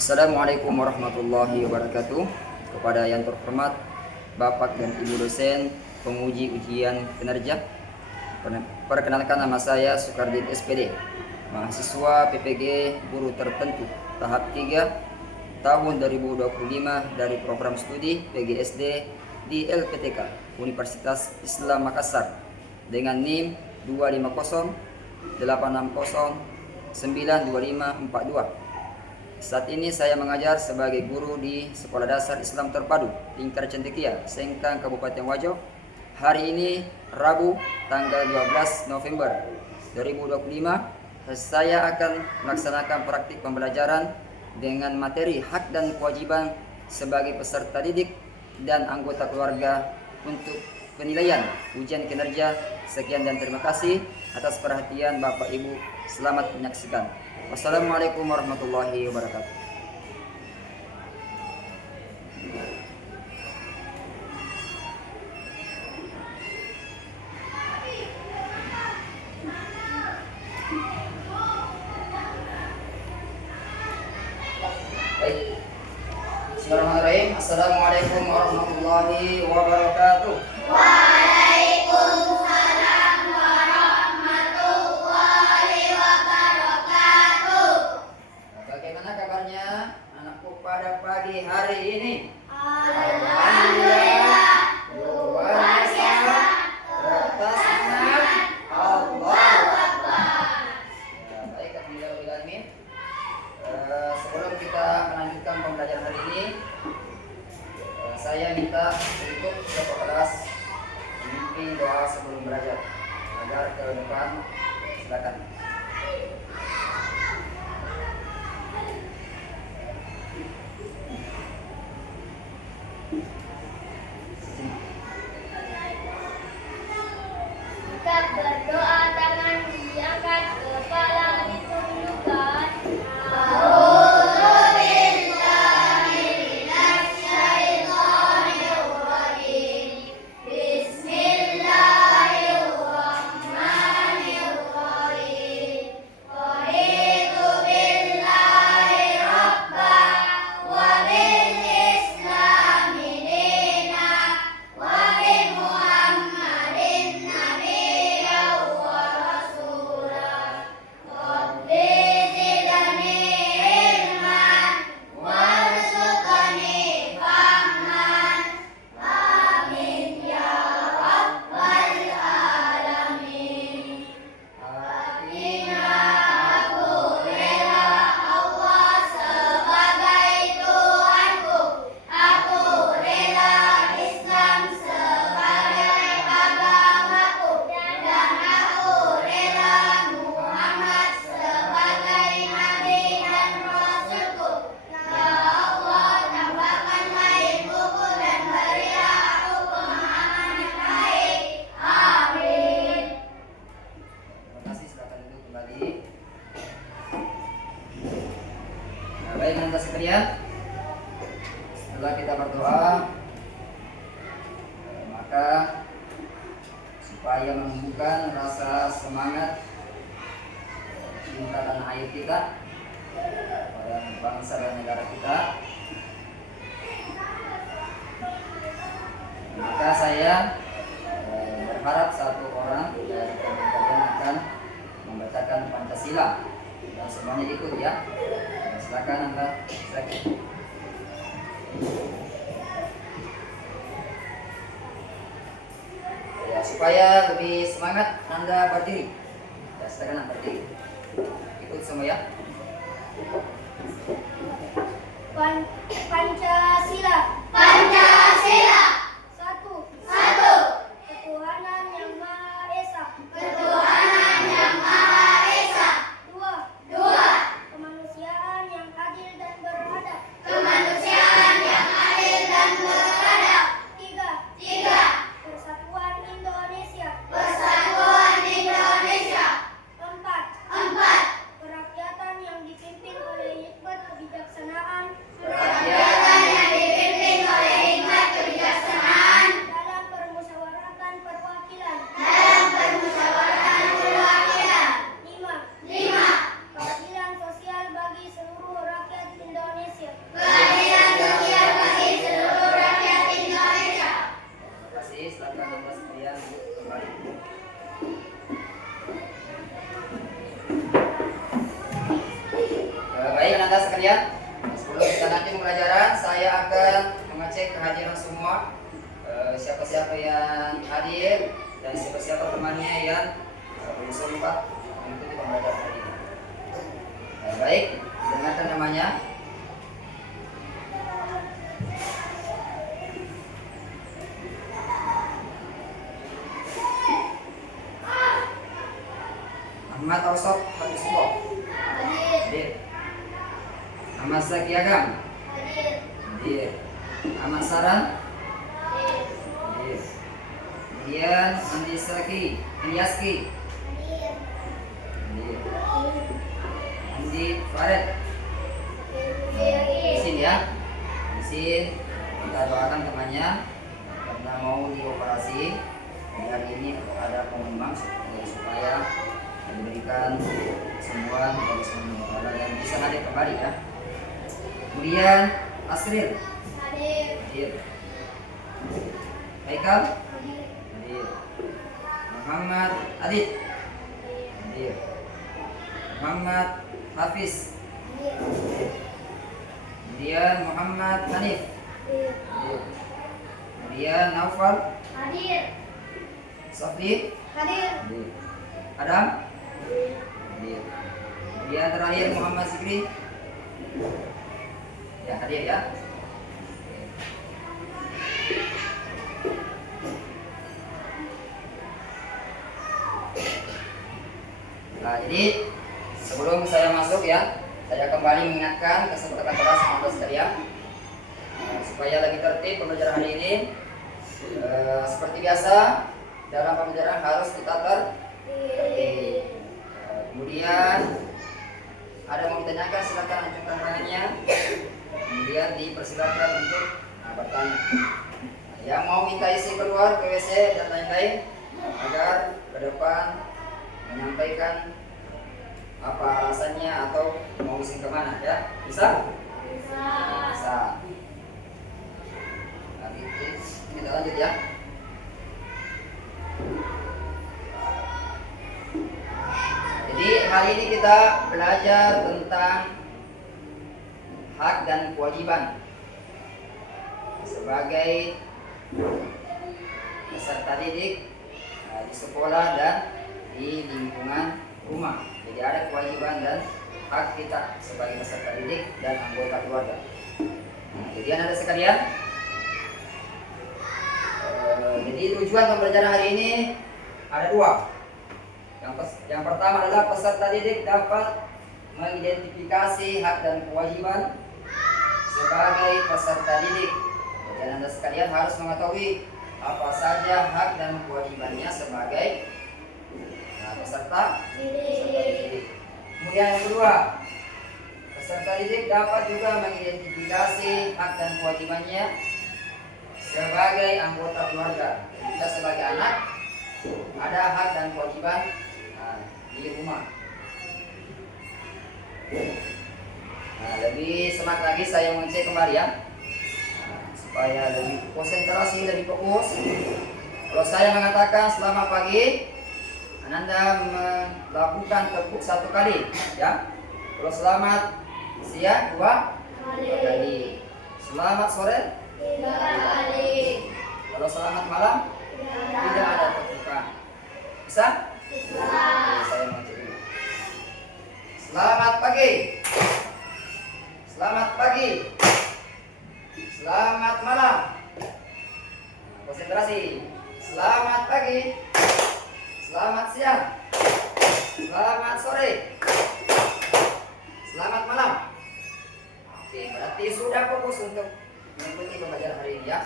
Assalamualaikum warahmatullahi wabarakatuh. Kepada yang terhormat Bapak dan Ibu dosen penguji ujian kinerja, perkenalkan nama saya Sukardin SPD, mahasiswa PPG Guru Tertentu tahap 3 tahun 2025 dari program studi PGSD di LPTK Universitas Islam Makassar dengan NIM 250 860 92542. Saat ini saya mengajar sebagai guru di Sekolah Dasar Islam Terpadu Lingkar Cendekia, Sengkang, Kabupaten Wajo. Hari ini Rabu tanggal 12 November 2025, saya akan melaksanakan praktik pembelajaran dengan materi hak dan kewajiban sebagai peserta didik dan anggota keluarga untuk penilaian ujian kinerja. Sekian dan terima kasih atas perhatian Bapak Ibu. Selamat menyaksikan. Wassalamualaikum warahmatullahi wabarakatuh. Baik. Bismillahirrahmanirrahim. Assalamualaikum warahmatullahi wabarakatuh. Waalaikumsalam warahmatullahi wabarakatuh. Bagaimana kabarnya anakku pada pagi hari ini? Alhamdulillah, Luar biasa. Atas semangat. Allahu Akbar. Ya, baik, alhamdulillah. Sebelum kita melanjutkan pembelajaran hari ini, saya minta untuk ketua kelas memimpin doa sebelum belajar agar ke depan. Silakan. Jika berdoa tangan diangkat, kepala ditundukkan. Baik, anda sekalian, setelah kita berdoa, maka supaya menumbuhkan rasa semangat cinta tanah air kita pada bangsa dan negara kita, maka saya berharap satu orang dari kalian akan membacakan Pancasila dan semuanya ikut ya. Silakan Anda. Silakan. Ya, supaya lebih semangat Anda berdiri. Ya, silakan Anda berdiri. Ikut semua ya. Pancasila. Pancasila. Satu. Satu. Ketuhanan yang Maha Esa. Ketuhanan yang Maha Esa. Dua. Dua. Kemanusiaan yang adil dan beradab. Kemanusiaan yang adil dan beradab. Tiga. Tiga. Persatuan Indonesia. Persatuan Indonesia. Empat. Empat. Kerakyatan Baik anak-anak sekalian, sebelum kita lanjut pembelajaran, saya akan mengecek kehadiran semua. Siapa-siapa yang hadir dan siapa-siapa temannya yang belum sempat mengikuti pembelajaran hari ini. Baik, dengarkan namanya. Ahmad Tausok Habisullah. Hadir. Ahmad Zaki Agam. Hadir. Ahmad Saran. Hadir. Kemudian Andi Yaski. Hadir. Andi Farid. Di sini ya. Di sini kita doakan temannya karena mau dioperasi. Hari ini ada pengembang supaya diberikan kesembuhan dari semua dan bisa hadir kembali ya. Kemudian Asril hadir. Haikal hadir. Muhammad Adit hadir. Muhammad Hafiz hadir. Kemudian Muhammad Hanif hadir. Kemudian Naufal Safi hadir. Adam hadir. Kemudian terakhir Muhammad Zikri ya hadir ya. Nah, jadi sebelum saya masuk ya, saya kembali mengingatkan kesempatan keras anak sekalian supaya lebih tertib pembelajaran hari ini. Seperti biasa dalam pembelajaran harus kita tertib. Kemudian ada mau ditanyakan silakan ajukan tangannya. Kemudian dipersilakan untuk bertanya. Yang mau minta isi keluar ke WC dan lain-lain agar ke depan menyampaikan apa alasannya atau mau isi kemana ya, bisa? Bisa. Nah, kita lanjut ya. Jadi hari ini kita belajar tentang hak dan kewajiban sebagai peserta didik di sekolah dan di lingkungan rumah. Jadi ada kewajiban dan hak kita sebagai peserta didik dan anggota keluarga. Jadi anak-anak sekalian, jadi tujuan pembelajaran hari ini ada dua. Yang pertama adalah peserta didik dapat mengidentifikasi hak dan kewajiban sebagai peserta didik. Dan Anda sekalian harus mengetahui apa saja hak dan kewajibannya sebagai peserta didik. Kemudian yang kedua, peserta didik dapat juga mengidentifikasi hak dan kewajibannya sebagai anggota keluarga. Kita sebagai anak ada hak dan kewajiban di rumah. Lebih semangat lagi saya mengecek kembali ya, supaya lebih konsentrasi, lebih fokus. Kalau saya mengatakan selamat pagi, Anda melakukan tepuk 1 kali ya. Kalau selamat siang 2 kali. Selamat sore 3 kali. Kalau selamat malam tidak ada tepukan. Bisa? Bisa. Saya mau cek dulu. Selamat pagi. Selamat pagi. Selamat malam. Konsentrasi. Selamat pagi. Selamat siang. Selamat sore. Selamat malam. Oke, berarti sudah fokus untuk mengikuti pembelajaran hari ini ya.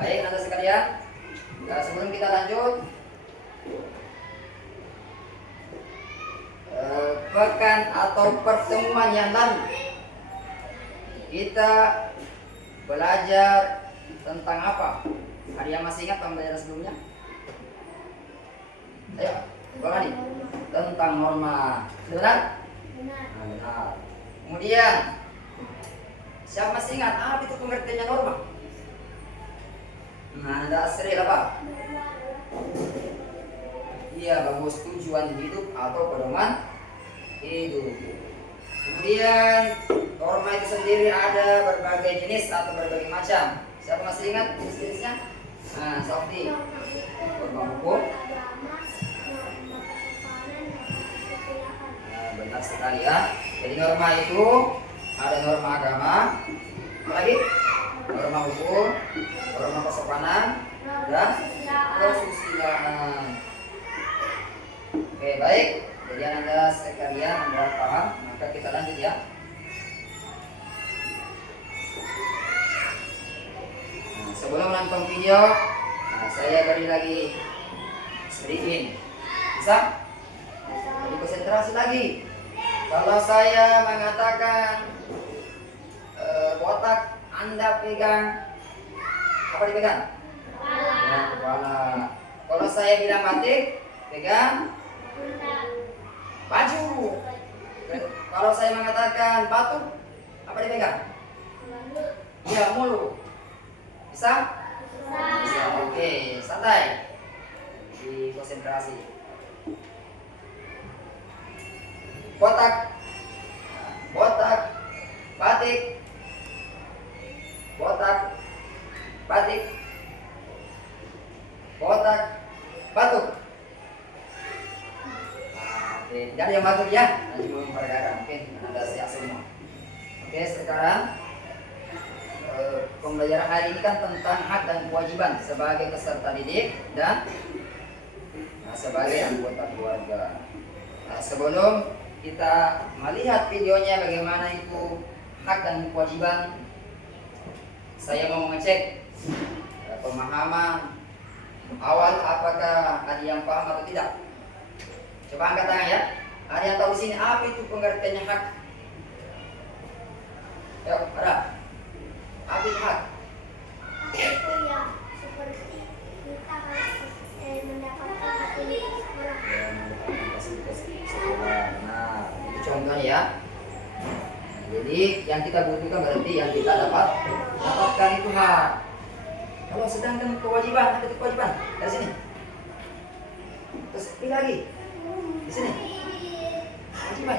Baik, anak sekalian. Sebelum kita lanjut, pekan atau pertemuan yang lalu kita belajar tentang apa? Ada yang masih ingat pembelajaran sebelumnya? Ayo, Bang Adi. Tentang norma. Benar? Benar. Kemudian, siapa masih ingat apa itu pengertiannya norma? Nah, ada Asril apa? Iya, bagus, tujuan hidup atau pedoman hidup. Kemudian norma itu sendiri ada berbagai jenis atau berbagai macam. Siapa masih ingat jenis-jenisnya? Nah, Softi. Norma hukum. Nah, benar sekali ya. Jadi norma itu ada norma agama, apa lagi? Norma hukum, norma kesopanan, dan kesusilaan. Oke, baik. Jadi Anda sekalian Anda paham, maka kita lanjut ya. Nah, sebelum nonton video, saya beri lagi sedikit. Bisa? Jadi konsentrasi lagi. Kalau saya mengatakan botak, Anda pegang apa dipegang? Ya, kepala. Kalau saya bilang batik, pegang baju. Kalau saya mengatakan batu, apa dipegang? Ya, mulut. Bisa? Bisa. Oke, santai. Di konsentrasi. Botak, botak, batik, botak, batik, botak, batuk. Oke, tidak ada yang batuk ya. Nanti mau memperagakan. Oke, Anda siap semua. Oke, sekarang pembelajaran hari ini kan tentang hak dan kewajiban sebagai peserta didik dan sebagai anggota keluarga. Nah, sebelum kita melihat videonya bagaimana itu hak dan kewajiban, saya mau mengecek pemahaman awal apakah ada yang paham atau tidak. Coba angkat tangan ya. Ada yang tahu di sini apa itu pengertiannya hak? Yuk, ada. Apa itu hak? Itu ya seperti kita harus mendapatkan hak ini di sekolah. Ya, mendapatkan fasilitas sekolah. Nah, itu contohnya ya. Nah, jadi yang kita butuhkan berarti yang kita dapatkan itu hak. Kalau sedangkan kewajiban, apa itu kewajiban? Dari sini. Terus pilih lagi. Di sini. Kewajiban.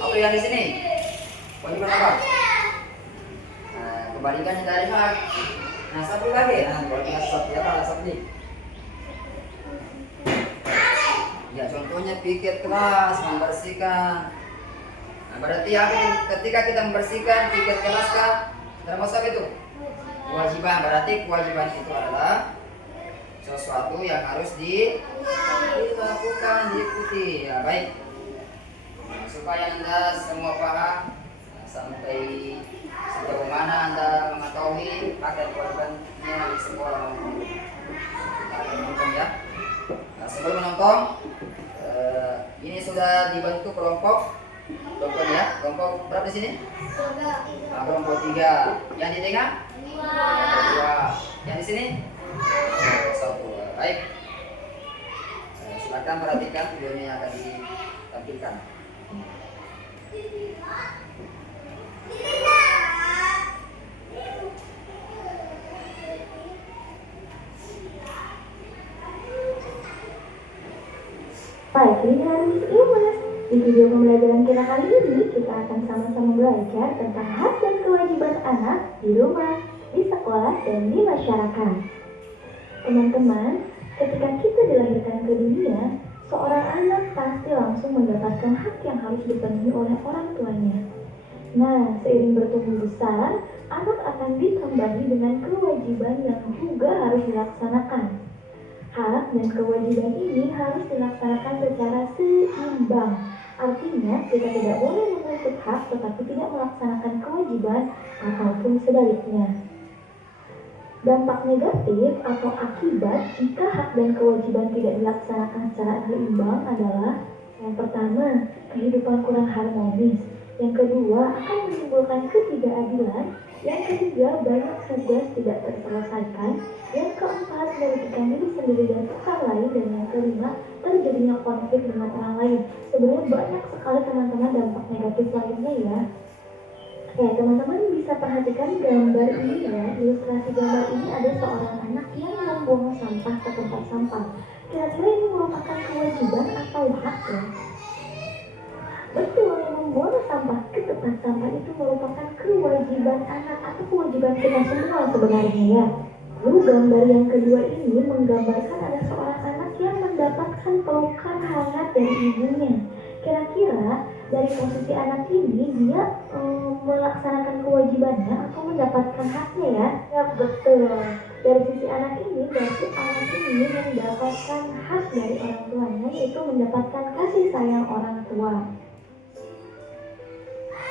Apa yang di sini? Kewajiban apa? Nah, kebalikannya dari hak. Nah, satu lagi. Nah, kalau kita satu ya, satu nih. Ya, contohnya piket kelas, membersihkan. Nah, berarti apa itu? Ketika kita membersihkan piket kelas kah? Termasuk apa itu? Kewajiban. Berarti kewajiban itu adalah sesuatu yang harus dilakukan, diikuti. Ya, baik. Nah, supaya Anda semua paham sampai sejauh mana Anda mengetahui hak dan kewajibannya di sekolah. Kita akan menonton ya. Nah, sebelum menonton, ini sudah dibentuk kelompok ya. Kelompok berapa di sini? Nah, kelompok 3. Yang di tengah? 2. Yang di sini? 1. Baik. Silakan perhatikan videonya yang akan ditampilkan. Baik, ini harus Imas. Di video pembelajaran kita kali ini, kita akan sama-sama belajar tentang hak dan kewajiban anak di rumah, di sekolah, dan di masyarakat. Teman-teman, ketika kita dilahirkan ke dunia, seorang anak pasti langsung mendapatkan hak yang harus dipenuhi oleh orang tuanya. Nah, seiring bertumbuh besar, anak akan ditambahi dengan kewajiban yang juga harus dilaksanakan. Hak dan kewajiban ini harus dilaksanakan secara seimbang. Artinya, kita tidak boleh menuntut hak tetapi tidak melaksanakan kewajiban ataupun sebaliknya. Dampak negatif atau akibat jika hak dan kewajiban tidak dilaksanakan secara seimbang adalah: yang pertama, kehidupan kurang harmonis. Yang kedua, akan menimbulkan ketidakadilan. Yang ketiga, banyak tugas tidak terselesaikan. Yang keempat, merugikan diri sendiri dan orang lain. Dan yang kelima, terjadinya konflik dengan orang lain. Sebenarnya banyak sekali teman-teman dampak negatif lainnya ya. Teman-teman bisa perhatikan gambar ini ya. Ilustrasi gambar ini ada seorang anak yang membuang sampah ke tempat sampah. Kira-kira ini merupakan kewajiban atau hak ya? Betul, yang membuang sampah ke pertama itu merupakan kewajiban anak atau kewajiban kita semua sebenarnya ya. Lalu gambar yang kedua ini menggambarkan ada seorang anak yang mendapatkan pelukan hangat dari ibunya. Kira-kira dari posisi anak ini dia melaksanakan kewajibannya atau mendapatkan haknya ya? Ya betul. Dari sisi anak ini berarti anak ini mendapatkan hak dari orang tuanya, yaitu mendapatkan kasih sayang orang tua.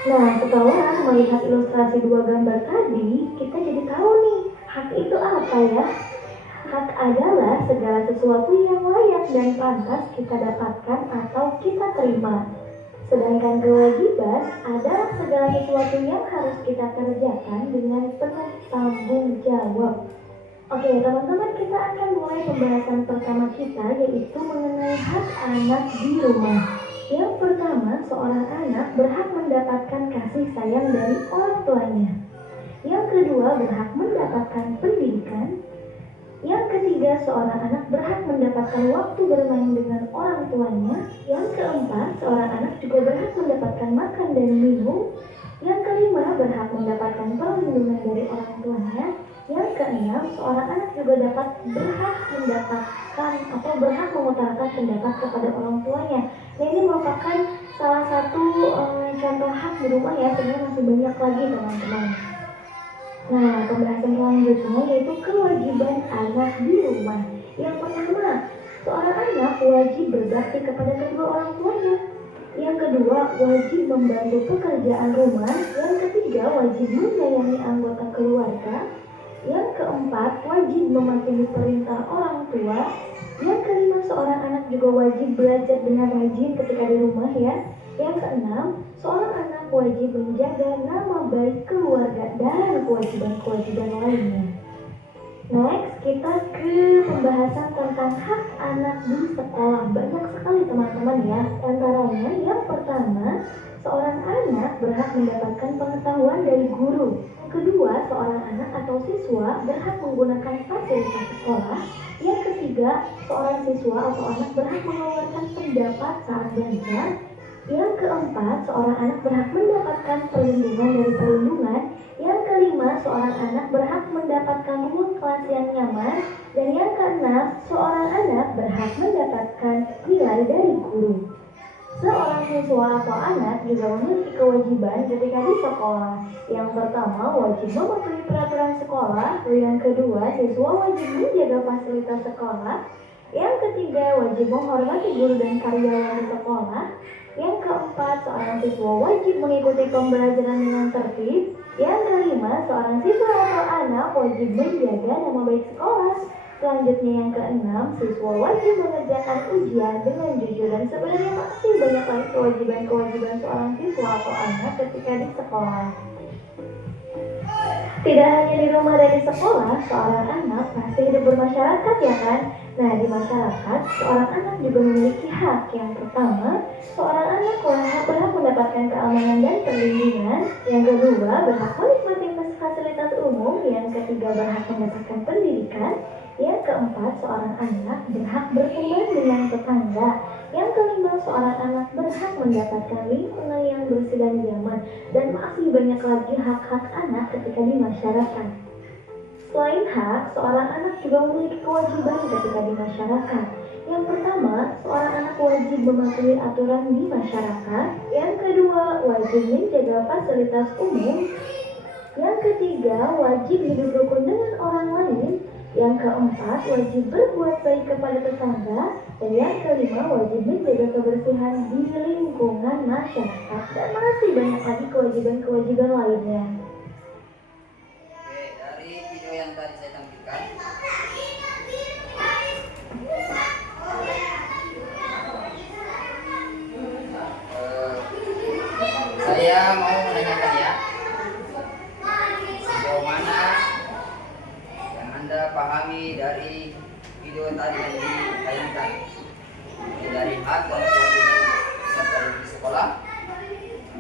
Nah, setelah melihat ilustrasi dua gambar tadi, kita jadi tahu nih, hak itu apa ya? Hak adalah segala sesuatu yang layak dan pantas kita dapatkan atau kita terima. Sedangkan kewajiban adalah segala sesuatu yang harus kita kerjakan dengan penuh tanggung jawab. Oke, teman-teman, kita akan mulai pembahasan pertama kita, yaitu mengenai hak anak di rumah. Yang pertama, seorang anak berhak mendapatkan kasih sayang dari orang tuanya. Yang kedua, berhak mendapatkan pendidikan. Yang ketiga, seorang anak berhak mendapatkan waktu bermain dengan orang tuanya. Yang keempat, seorang anak juga berhak mendapatkan makan dan minum. Yang kelima, berhak mendapatkan perlindungan dari orang tuanya. Yang keenam, seorang anak juga berhak mendapatkan atau berhak mengutarakan pendapat kepada orang tuanya. Nah, ini merupakan salah satu contoh hak di rumah ya, sebenarnya masih banyak lagi teman-teman. Nah, pembahasan selanjutnya yaitu kewajiban anak di rumah. Yang pertama, seorang anak wajib berbakti kepada kedua orang tuanya. Yang kedua, wajib membantu pekerjaan rumah. Yang ketiga, wajib menyayangi anggota keluarga. Yang keempat, wajib mematuhi perintah orang tua. Yang kelima, seorang anak juga wajib belajar dengan rajin ketika di rumah ya. Yang keenam, seorang anak wajib menjaga nama baik keluarga dan kewajiban-kewajiban lainnya. Next, kita ke pembahasan tentang hak anak di sekolah. Banyak sekali teman-teman ya. Antaranya yang pertama, seorang anak berhak mendapatkan pengetahuan dari guru. Yang kedua, seorang anak atau siswa berhak menggunakan fasilitas sekolah. Yang ketiga, seorang siswa atau anak berhak mengeluarkan pendapat saat belajar. Yang keempat, seorang anak berhak mendapatkan perlindungan dari perlindungan. Yang kelima, seorang anak berhak mendapatkan ruang kelas yang nyaman. Dan yang keenam, seorang anak berhak mendapatkan nilai dari guru. Seorang siswa atau anak juga memiliki kewajiban ketika di sekolah. Yang pertama, wajib mematuhi peraturan sekolah. Yang kedua, siswa wajib menjaga fasilitas sekolah. Yang ketiga, wajib menghormati guru dan karyawan di sekolah. Yang keempat, seorang siswa wajib mengikuti pembelajaran dengan tertib. Yang kelima, seorang siswa atau anak wajib menjaga nama baik sekolah. Selanjutnya yang keenam, siswa wajib mengerjakan ujian dengan jujur. Dan sebenarnya masih banyak lagi kewajiban-kewajiban seorang siswa atau anak ketika di sekolah. Tidak hanya di rumah dan di sekolah, seorang anak pasti hidup bermasyarakat ya kan? Nah, di masyarakat, seorang anak juga memiliki hak. Yang pertama, seorang anak berhak mendapatkan keamanan dan perlindungan. Yang kedua, berhak menikmati fasilitas umum. Yang ketiga, berhak mendapatkan pendidikan. Yang keempat, seorang anak berhak berteman dengan tetangga. Yang kelima, seorang anak berhak mendapatkan lingkungan yang bersih dan nyaman. Dan masih banyak lagi hak-hak anak ketika di masyarakat. Selain hak, seorang anak juga memiliki kewajiban ketika di masyarakat. Yang pertama, seorang anak wajib mematuhi aturan di masyarakat. Yang kedua, wajib menjaga fasilitas umum. Yang ketiga, wajib hidup rukun dengan orang lain. Yang keempat, wajib berbuat baik kepada tetangga. Dan yang kelima, wajib menjaga kebersihan di lingkungan masyarakat. Dan masih banyak lagi kewajiban-kewajiban lainnya. Oke, dari video yang tadi saya tampilkan, saya mau menanyakan ya, sejauh mana yang Anda pahami dari video tadi yang ditayangkan, dari hak dan kewajiban peserta di sekolah,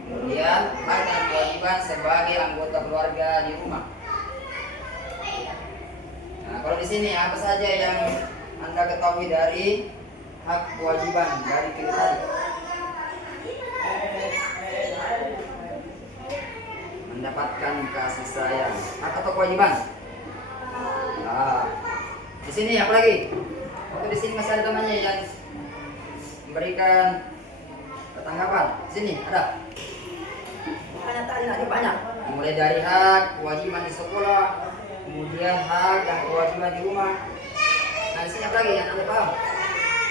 kemudian hak dan kewajiban sebagai anggota keluarga di rumah. Nah, kalau di sini apa saja yang Anda ketahui dari hak kewajiban dari video tadi? mendapatkan kasih sayang. Hak atau kewajiban? Nah, di sini apa lagi? Waktu di sini masih ada temannya yang memberikan tanggapan. Di sini ada. Pernyataan ada banyak. Mulai dari hak, kewajiban di sekolah, kemudian hak dan kewajiban di rumah. Nah, di sini apa lagi yang Anda paham?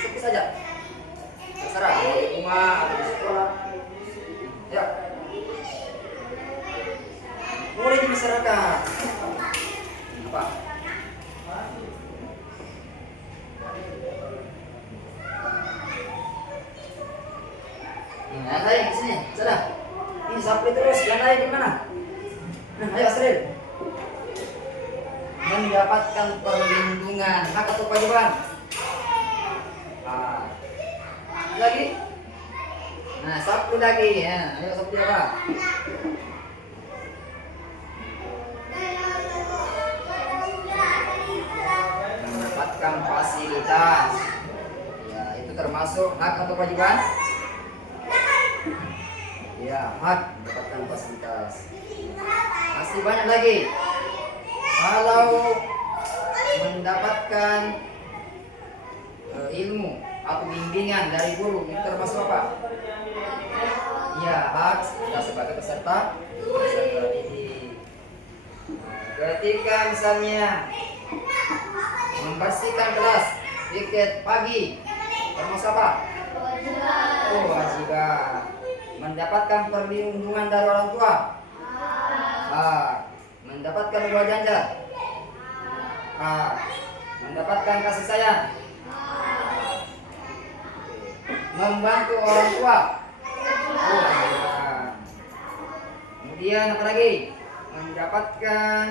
Sebut saja. Terserah mau di rumah atau di sekolah. Ya. Mulai di masyarakat. Apa? Yang lain di sini, sudah. Ini sampai terus. Yang lain di mana? Nah, ayo Asril. Mendapatkan perlindungan, hak atau kewajiban? Nah, lagi. Nah, satu lagi ya. Ayo satu apa? Mendapatkan fasilitas. Ya, itu termasuk hak atau kewajiban? Ya, hak mendapatkan fasilitas. Masih banyak lagi. Kalau mendapatkan ilmu atau bimbingan dari guru, itu termasuk apa? Ya, hak kita sebagai peserta didik. Ketika misalnya membersihkan kelas piket pagi, termasuk apa? Oh, kewajiban. Mendapatkan perlindungan dari orang tua. Mendapatkan uang jajan. Mendapatkan kasih sayang. Membantu orang tua. Kemudian apa lagi? Mendapatkan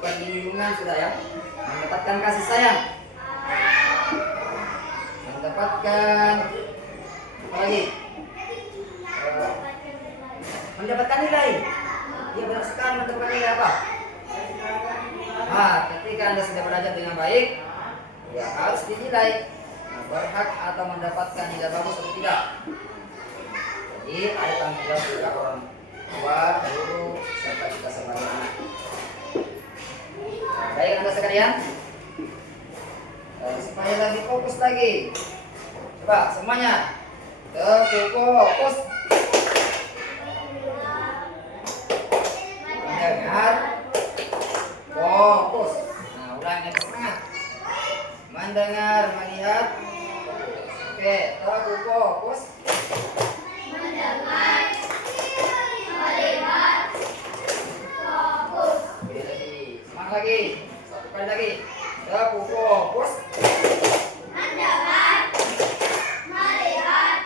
perlindungan sudah ya. Mendapatkan kasih sayang. Mendapatkan apa lagi? Mendapatkan nilai. Dia benar sekali mendapatkan nilai apa? Ketika Anda sudah belajar dengan baik, ya harus dinilai berhak atau mendapatkan nilai bagus atau tidak. Jadi ada tanggung jawab juga orang tua, guru, serta kita sebagai anak. Baik Anda sekalian, supaya lebih fokus lagi. Coba semuanya, fokus. Mendengar, fokus. Nah, ulangi semangat. Mendengar, melihat. Oke, fokus. Mendengar, melihat, fokus. Oke, lagi. Semangat lagi. Satu kali lagi. Fokus. Mendengar, melihat,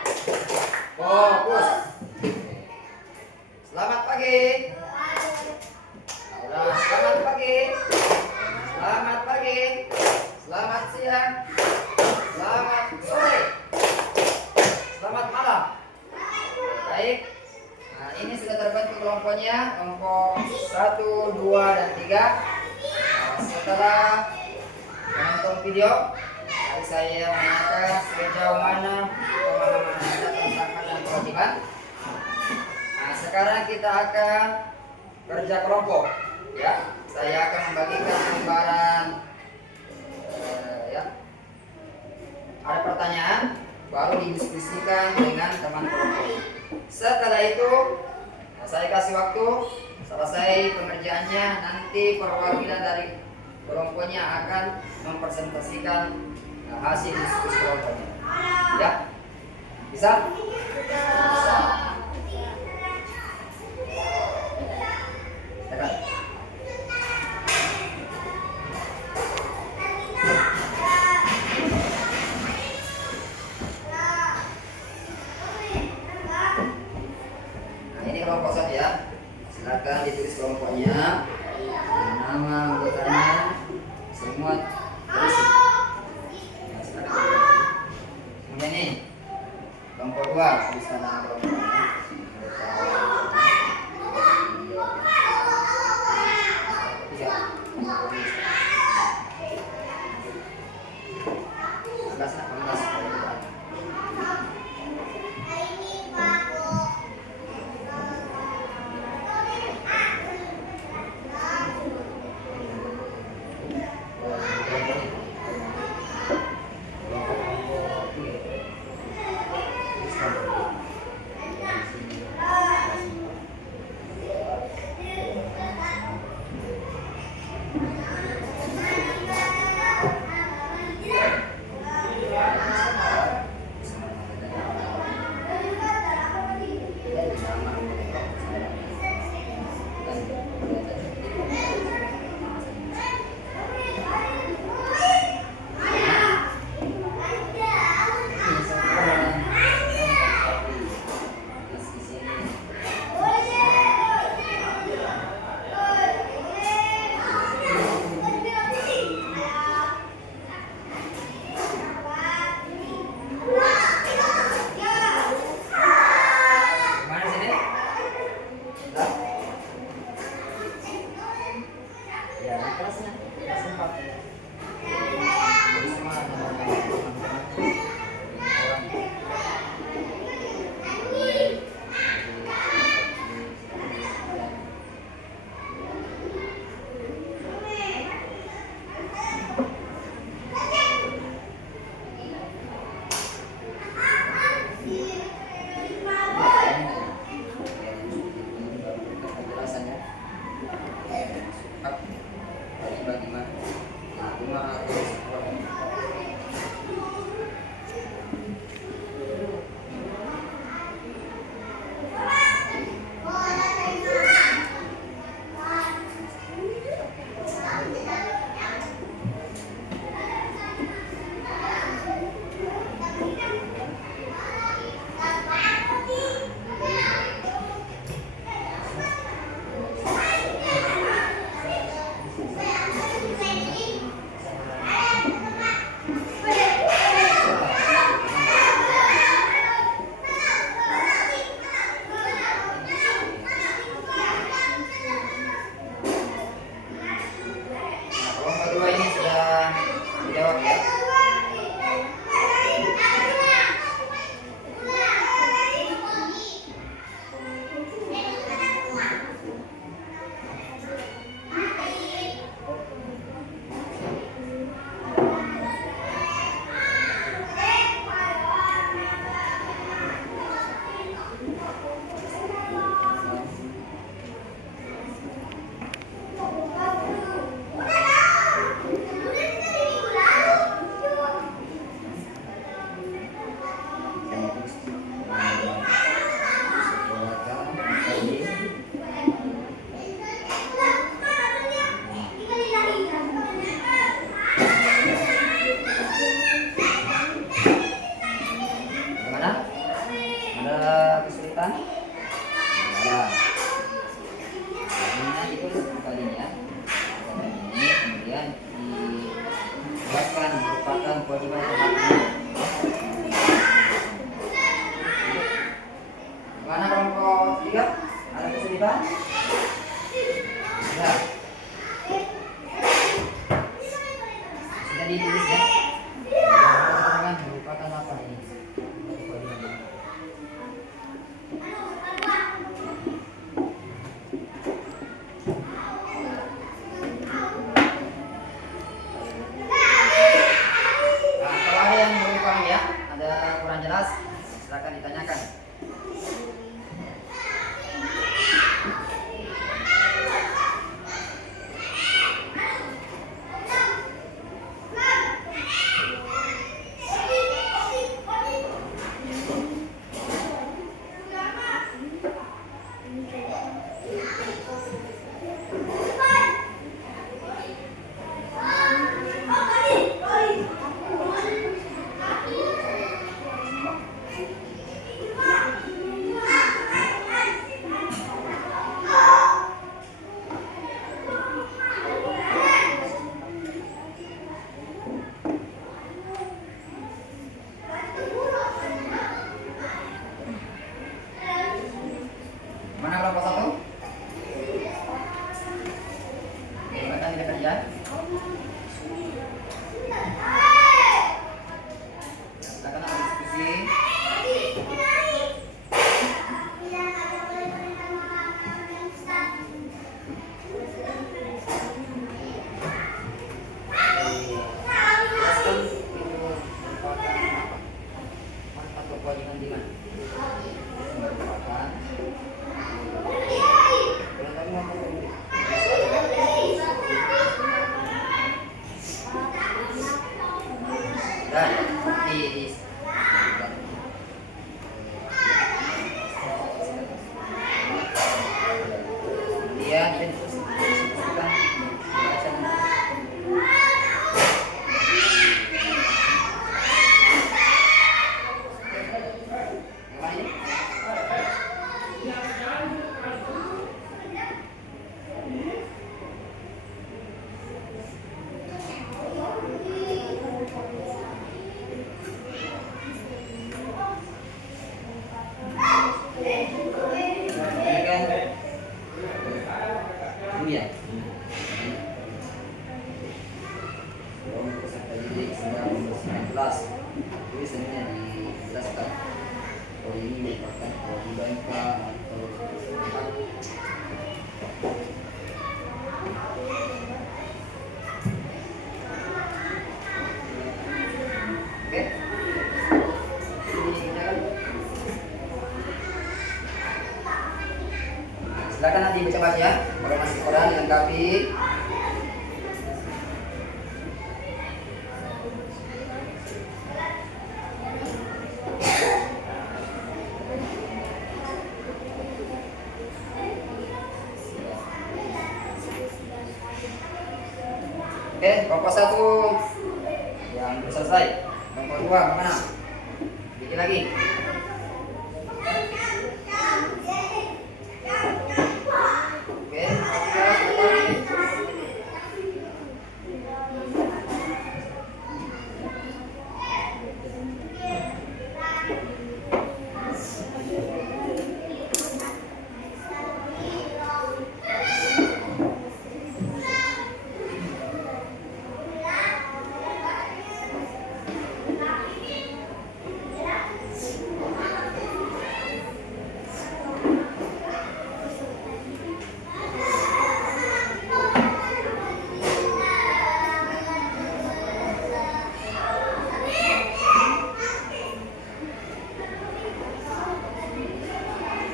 Fokus. Selamat pagi. Selamat pagi. Selamat pagi. Selamat siang. Selamat sore. Selamat malam. Baik. Nah, ini sudah terbentuk kelompoknya, kelompok 1, 2, dan 3. Setelah menonton video, saya menanyakan sejauh mana pemahaman Anda tentang hak dan kewajiban. Nah, sekarang kita akan kerja kelompok. Ya, saya akan membagikan lembaran. Ya, ada pertanyaan, baru didiskusikan dengan teman kelompok. Setelah itu, saya kasih waktu. Selesai pengerjaannya, nanti perwakilan dari kelompoknya akan mempresentasikan hasil diskusi kelompoknya. Ya, bisa? Bisa. Silakan. Nah, ini kelompok 1 ya. Silakan ditulis kelompoknya, nama anggotanya, semua terisi. Nah, silakan. Kemudian ini kelompok 2, tuliskan nama kelompoknya. Tiga. Ada kesulitan? Ya. Sudah ditulis ya. Jangan melupakan apa ini. Nah, kalau ada yang belum paham ya, ada kurang jelas, silakan ditanyakan. Mana kelompok satu? Mereka tidak kerja. Silakan ada diskusi. Atau kewajiban di mana? Merupakan dan di kemudian disebutkan ya. Peserta didik sedang membersihkan kelas. Tulisannya dijelaskan. Oh, ini merupakan kewajiban Pak atau oke. Silakan nanti baca ya. Kalau masih kurang dilengkapi. Oke, kelompok satu yang belum selesai. Kelompok dua kemana? Bikin lagi. Oke,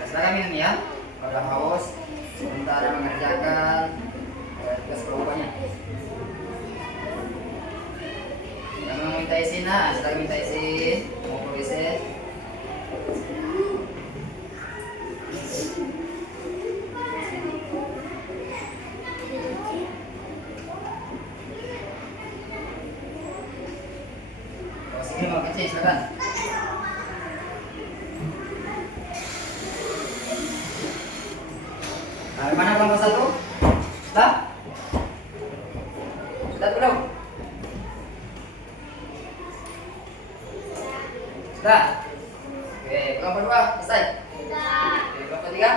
silakan minum ya. Kalau haus, sementara mengerjakan tugas kelompoknya. Yang mau minta izin, silakan minta izin. Mau ke WC. Kalau sini mau kecil, silakan. Nah, mana kelompok satu? Sudah? Sudah belum? Sudah? Oke, kelompok dua selesai? Oke, kelompok tiga?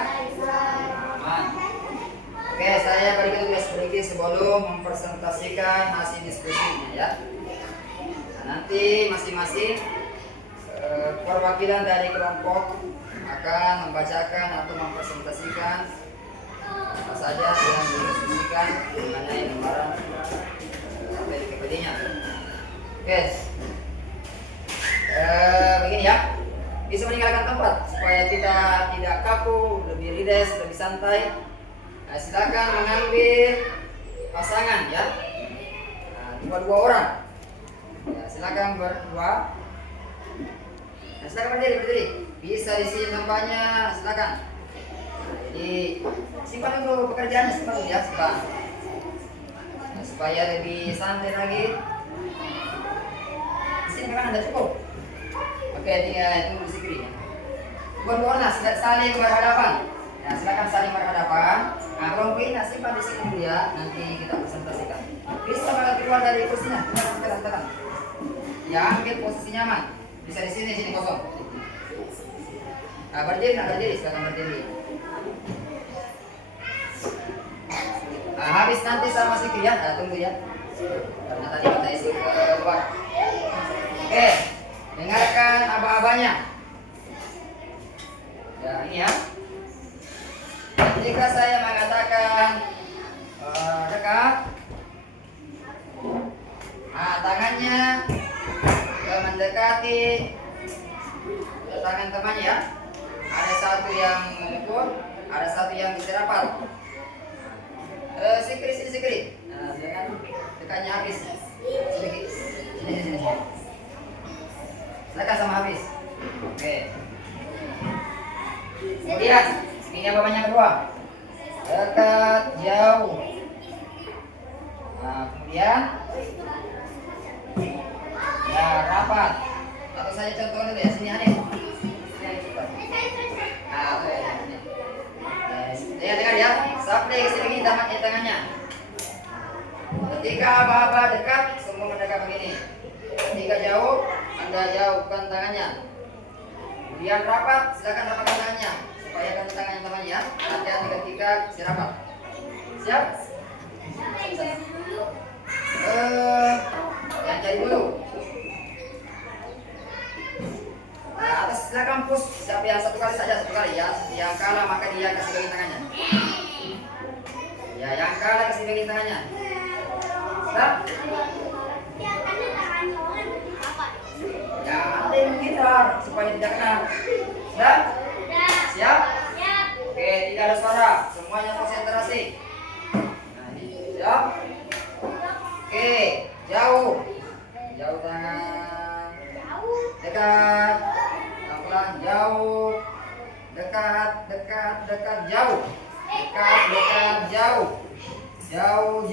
sebelum mempresentasikan hasil diskusinya ya. Nah, nanti masing-masing perwakilan dari kelompok akan membacakan atau mempresentasikan apa saja yang didiskusikan mengenai lembaran PPD-nya. Oke. Begini ya. Bisa meninggalkan tempat supaya kita tidak kaku, lebih rileks, lebih santai. Nah, silakan mengambil pasangan ya. Nah, dua orang. Ya, silakan berdua. Nah, silakan berdiri. Bisa di sini tempatnya, silakan. Nah, jadi simpan dulu pekerjaannya, simpan dulu ya, simpan. Nah, supaya lebih santai lagi. Di sini kan ada cukup. Oke, tunggu di sini. Dua orang saling berhadapan. Ya, silakan saling berhadapan. Nah, kelompok ini simpan di sini dulu ya. Nanti kita presentasikan. Bisa keluar dari kursinya. Tekan. Ya, ambil posisi nyaman. Bisa di sini kosong. Nah, berdiri, silakan berdiri. Nah, habis nanti sama Sikri ya. Nah, tunggu ya. Karena tadi kita isi keluar. Oke, dengarkan aba-abanya. Ya, ini ya. Jika saya mengatakan dekat, nah, tangannya mendekati tangan temannya ya. Ada satu yang menekuk, ada satu yang diserapat. Sikri. Nah, jangan dekatnya habis. Sedikit. Sini. Silakan sama habis. Oke. Kemudian, ini apa yang kedua? Dekat, jauh. Nah, kemudian ya rapat. Atau saya contoh dulu ya, sini ada. Nah, oke. Ya, dengar ya. Sampai ke sini tangannya. Ketika aba-aba dekat, semua mendekat begini. Ketika jauh, Anda jauhkan tangannya. Kemudian rapat, silakan rapatkan tangannya supaya ganti tangannya temannya ya. Hati-hati ketika si rapat. Siap? Yang cari dulu. Nah, atas silakan push. Siapa yang satu kali ya. Yang kalah maka dia kasih bagian tangannya. Ya, yang kalah kasih bagian tangannya. Siap? Ya, ada yang gitar supaya tidak kena. Siap? Siap? Oke, tidak ada suara. Semuanya konsentrasi. Nah, siap? Oke, jauh tangan. Dekat. Pelan-pelan jauh. Dekat, jauh. Dekat, jauh. Jauh,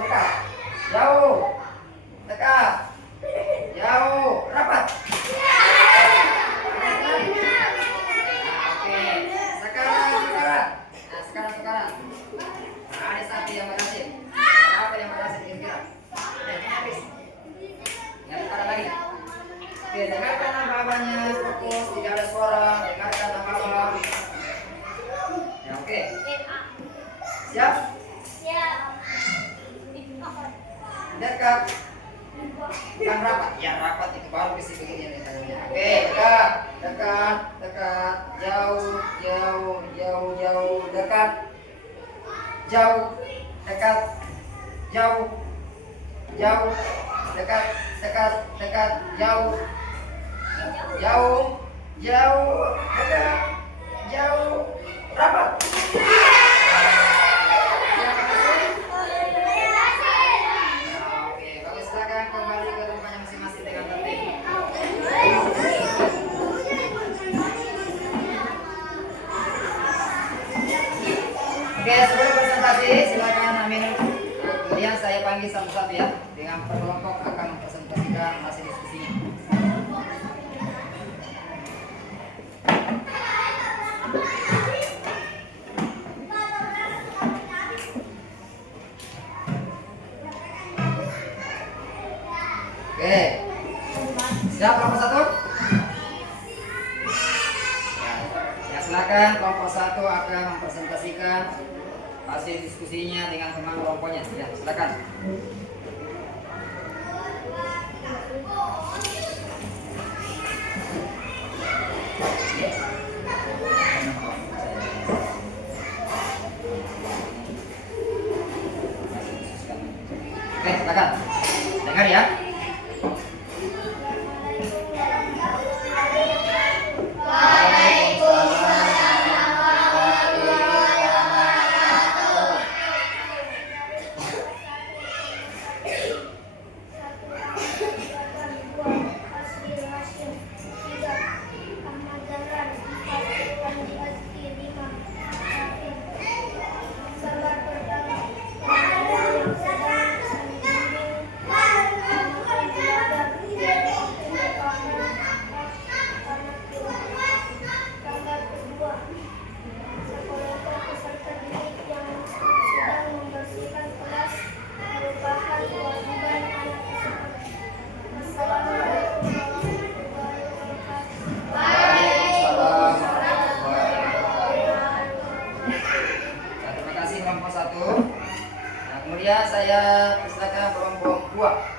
dekat. Jauh. Dekat. Jauh, rapat. Oke, sekarang. Nah, ada satu yang berhasil. Apa yang berhasil kira-kira? Ini habis. Yang ada lagi. Oke, dengarkan apa-apanya, fokus, tidak ada suara, dengarkan apa-apa. Ya, oke. Siap? Dekat. Bukan rapat. Ya, rapat itu baru bisa begini nih tangannya. Oke, dekat. Jauh. Dekat. Jauh. Dekat. Jauh. Dekat. Jauh. Dekat. Jauh. Rapat. Oke, sebelum presentasi silakan amin. Kemudian saya panggil satu-satu ya. Dengan per kelompok akan mempresentasikan hasil diskusinya. Oke. Siap kelompok satu? Ya, silakan kelompok satu akan mempresentasikan hasil diskusinya dengan teman kelompoknya. Ya, silakan. Oke, silakan. Dengar ya. Kemudian saya persilakan kelompok 2.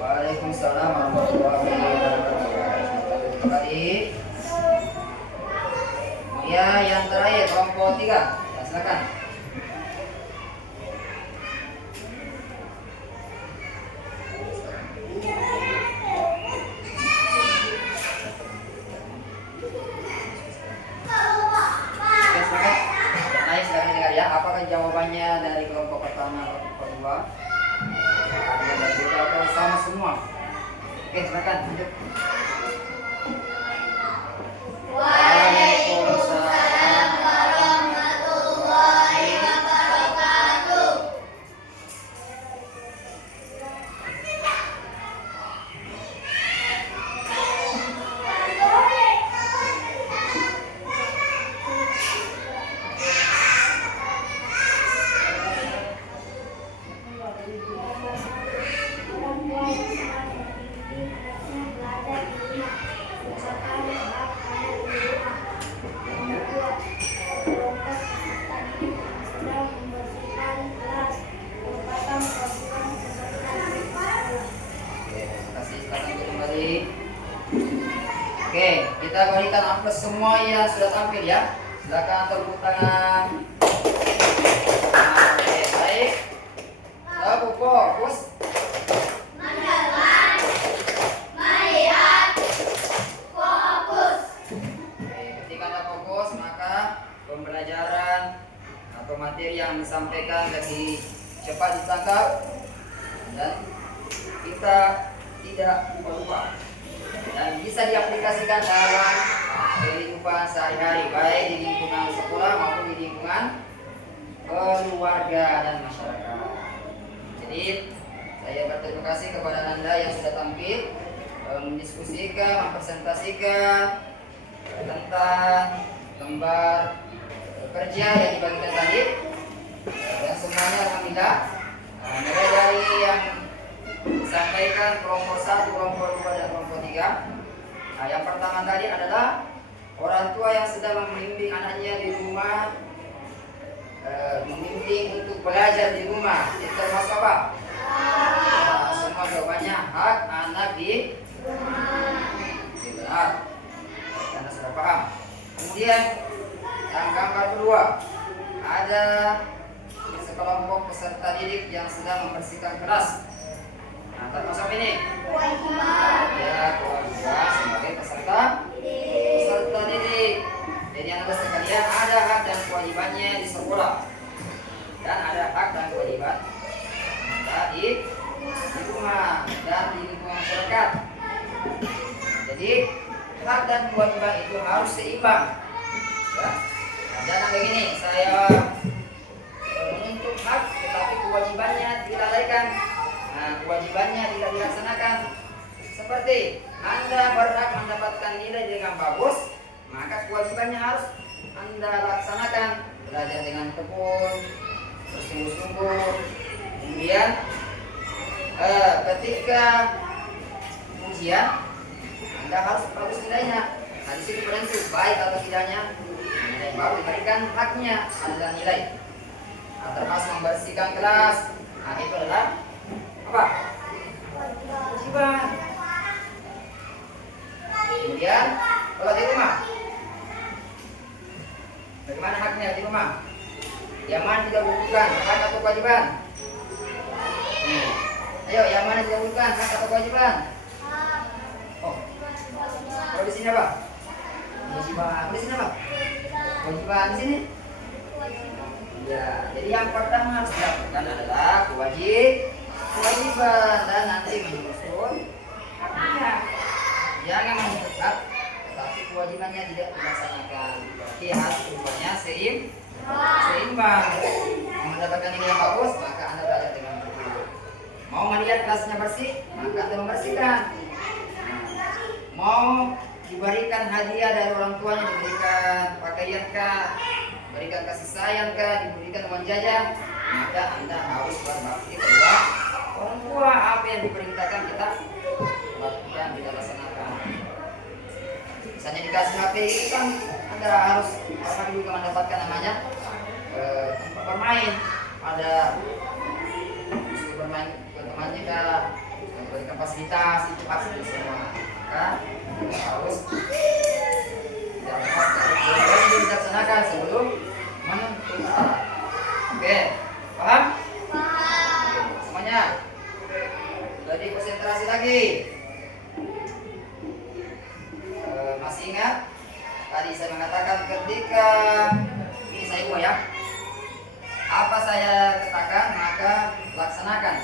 Waalaikumsalam warahmatullahi wabarakatuh. Kembali. Ya, yang terakhir kelompok 3. Ya, silakan. Oke, silakan. Naik, silakan dengar ya. Apakah jawabannya dari kelompok pertama, kelompok kedua? Atau sama semua? Oke, silakan lanjut. Waalaikumsalam warahmatullahi wabarakatuh. Oke, kita berikan aplaus semua yang sudah tampil ya. Silakan tepuk tangan. Oke, baik. Kita fokus. Mendengar, melihat, fokus. Oke, ketika Anda fokus, maka pembelajaran atau materi yang disampaikan lebih cepat ditangkap dan kita tidak berubah dan bisa diaplikasikan dalam kehidupan sehari-hari, baik di lingkungan sekolah maupun di lingkungan keluarga dan masyarakat. Jadi saya berterima kasih kepada Anda yang sudah tampil mendiskusikan, mempresentasikan tentang lembar kerja yang dibagikan tadi, dan semuanya alhamdulillah mulai dari yang disampaikan kelompok 1, kelompok 2, dan kelompok 3. Nah, yang pertama tadi adalah orang tua yang sedang membimbing anaknya di rumah, membimbing untuk belajar di rumah. Itu termasuk apa? Semua jawabannya hak anak di rumah. Oke, kalian. Yang gambar kedua, ada sekelompok peserta didik yang sedang membersihkan kelas. Nah, termasuk ini. Ya, kewajiban sebagai peserta didik. Jadi anak sekalian ada hak dan kewajibannya di sekolah, dan ada hak dan kewajiban di rumah dan di lingkungan masyarakat. Jadi hak dan kewajiban itu harus seimbang. Ya. Jangan begini, saya menuntut hak tetapi kewajibannya dilalaikan. Nah, kewajibannya tidak dilaksanakan. Seperti Anda berhak mendapatkan nilai dengan bagus, maka kewajibannya harus Anda laksanakan. Belajar dengan tekun, bersungguh-sungguh. Kemudian ketika ujian Anda harus bagus nilainya. Nah, di situ penentu baik atau tidaknya nilai baru diberikan haknya adalah nilai. Nah, termasuk membersihkan kelas. Nah, itu adalah apa? Kewajiban. Kemudian kalau di rumah, bagaimana haknya di rumah? Yang mana tidak bukan hak atau kewajiban? Ayo, yang mana tidak bukan hak atau kewajiban? Oh, kalau di sini apa? Kewajiban. Di sini apa? Kewajiban di sini. Ya, jadi yang pertama harus dilakukan adalah kewajiban dan nanti menyusul haknya. Jangan menuntut hak, tetapi kewajibannya tidak dilaksanakan. Berarti harus keduanya seimbang. Mau mendapatkan nilai yang bagus, maka Anda belajar dengan betul. Mau melihat kelasnya bersih, maka Anda membersihkan. Mau diberikan hadiah dari orang tuanya, diberikan pakaian kah, diberikan kasih sayang kah, diberikan uang jajan, maka Anda harus berbakti kepada orang tua. Apa yang diperintahkan kita lakukan, kita laksanakan. Misalnya dikasih HP itu kan Anda harus juga mendapatkan namanya tempat bermain. Ada disuruh bermain ke temannya kah, memberikan fasilitas, itu pasti semua. Maka harus dilaksanakan sebelum menuntut hak. Oke, paham? Semuanya. Jadi konsentrasi lagi. Masih ingat? Tadi saya mengatakan ketika ini saya buat ya. Apa saya katakan maka laksanakan.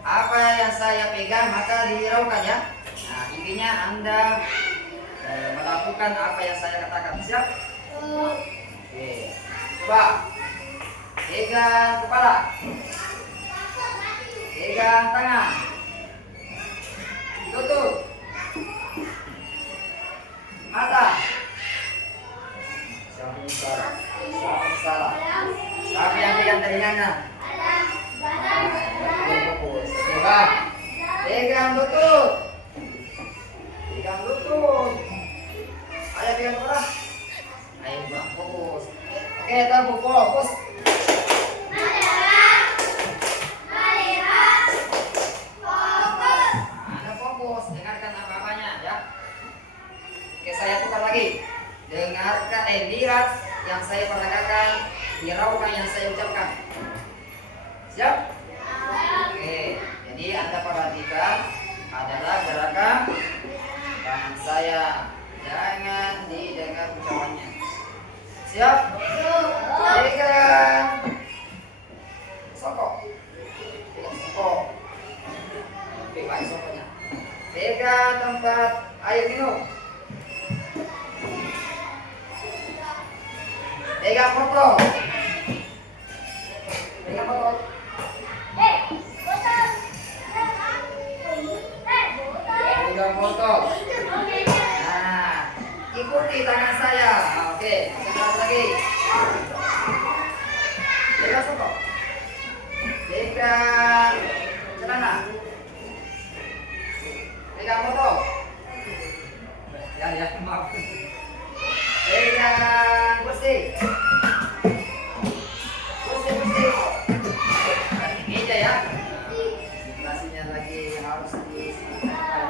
Apa yang saya pegang maka dihiraukan ya. Nah, intinya Anda melakukan apa yang saya katakan. Siap? Oke. Coba. Pegang kepala. Pegang tangan. Tutup. Mata. Jangan salah. Tapi yang pegang telinganya. Coba. Pegang lutut. Pegang lutut. Ayo pegang kepala. Ayo kurang fokus. Oke, tahu fokus. Anda fokus, dengarkan apa-apanya ya. Oke, saya tukar lagi. Dengarkan, lihat yang saya peragakan, hiraukan yang saya ucapkan. Siap? Oke, jadi Anda perhatikan adalah gerakan tangan saya. Jangan didengar ucapannya. Siap? Pegang. Sokok. Pegang sokok. Oke, baik sokoknya. Pegang tempat air minum. Pegang botol. Pegang botol. Pegang botol. Nah, ikuti tangan saya. Oke, sekarang lagi. Pegang sokok. Pegang celana. Pegang botol. Ya, maaf. Pegang kursi. Kursi. Ini aja ya. Situasinya lagi harus di.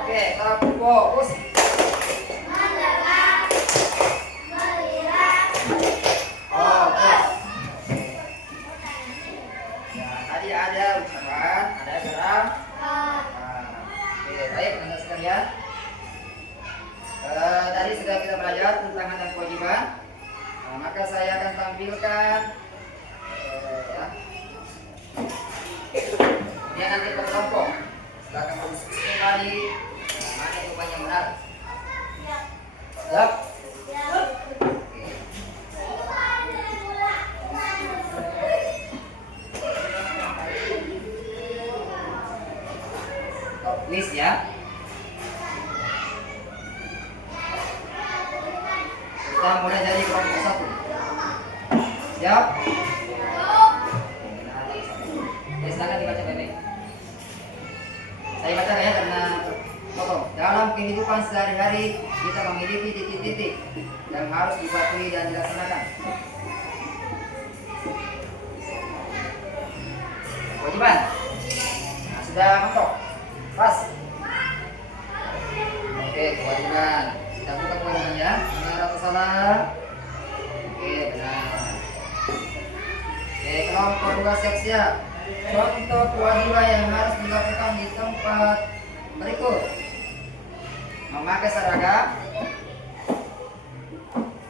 Oke, kalau fokus. tadi sudah kita belajar tentang hak dan kewajiban. Nah, maka saya akan tampilkan ya. Dia nanti berkelompok. Silakan berdiskusi kembali. Nah, mana jawaban yang benar? Siap? List ya. Kita mulai dari kelompok 1. Siap? Silakan dibaca baik-baik. Saya baca ya karena potong. Dalam kehidupan sehari-hari kita memiliki titik-titik yang harus dipatuhi dan dilaksanakan. Kewajiban. Nah, sudah mentok. Pas. Oke, kewajiban. Kita buka kewajibannya. Benar atau salah? Oke, benar. Oke, kelompok 2 siap-siap. Contoh kewajiban yang harus dilakukan di tempat berikut: memakai seragam,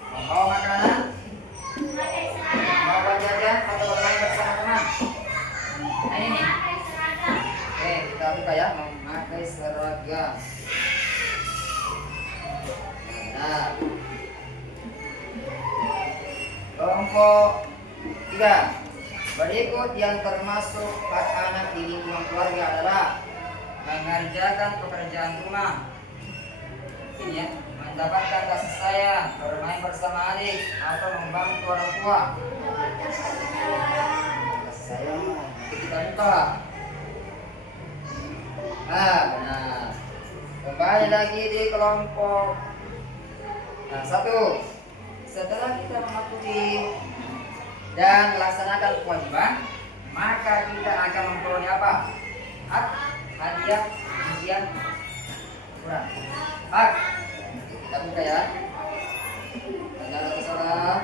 membawa makanan, membawa jajan, atau bermain bersama teman. Nah, ini nih. Oke, kita buka ya. Memakai seragam. Nah, kelompok 3. Berikut yang termasuk hak anak di lingkungan keluarga adalah mengerjakan pekerjaan rumah, ini ya, mendapatkan kasih sayang, bermain bersama adik, atau membantu orang tua. Kasih sayang, nanti kita buka. Nah, benar. Kembali lagi di kelompok 1. Setelah kita mematuhi dan melaksanakan kewajiban, maka kita akan memperoleh apa? Hak, hadiah, ujian, kurang. Hak. Kita buka ya. Benar atau salah?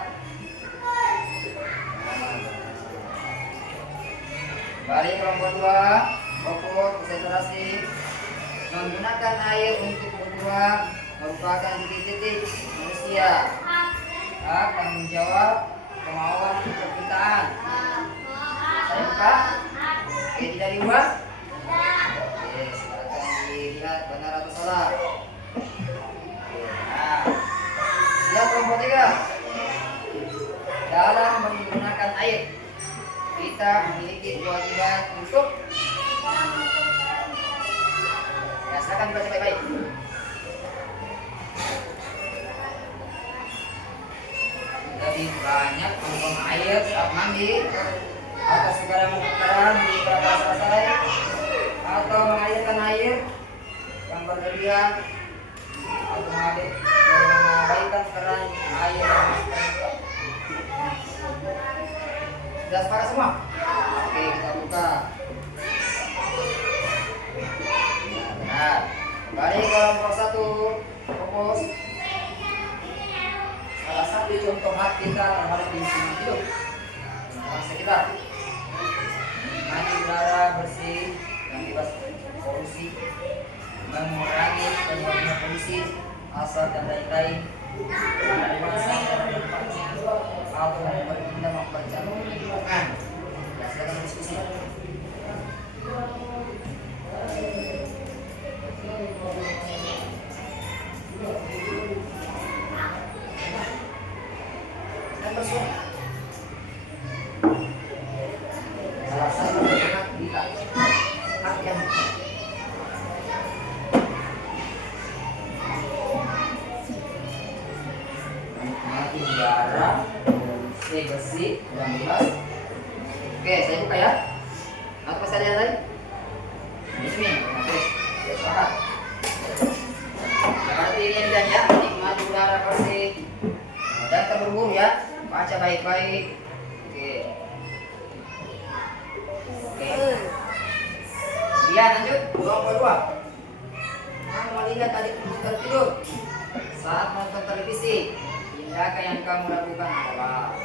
Kembali kelompok 2. Fokus, konsentrasi. Menggunakan air untuk berbuah merupakan titik-titik manusia. Hak, tanggung jawab, kemauan, permintaan. Saya buka. Oke, tidak dibuat. Oke, silakan dilihat benar atau salah. Oke, nah. Lihat kelompok 3. Dalam menggunakan air, kita memiliki kewajiban untuk ya, silakan baca baik-baik. Lebih banyak membuang air saat mandi, atau segera mengumpulkan di beberapa selesai, atau mengalirkan air yang berlebihan, atau mengabaikan keran air yang masuk. Sudah sepakat semua? Oke, kita buka. Nah, kembali kelompok 1. Fokus. Salah satu contoh hak kita terhadap lingkungan hidup sekitar: mandi udara bersih yang bebas polusi, mengurangi penyebaran polusi, asap dan lain-lain, menerima sampah pada tempatnya, atau berpindah mempercantik lingkungan. Ya, silakan diskusi. Dan bersuara. Salah satu hak kita, hak yang menikmati udara bersih dan bebas. Oke, saya buka ya. Atau masih ada yang lain? Di sini. Oke, saya sepakat. Berarti ini dan ya, menikmati udara bersih dan terburu-buru ya. Baca baik-baik. Oke. Oke. Iya, lanjut. Kelompok 2. Kamu melihat adik tertidur saat nonton televisi. Tindakan yang kamu lakukan adalah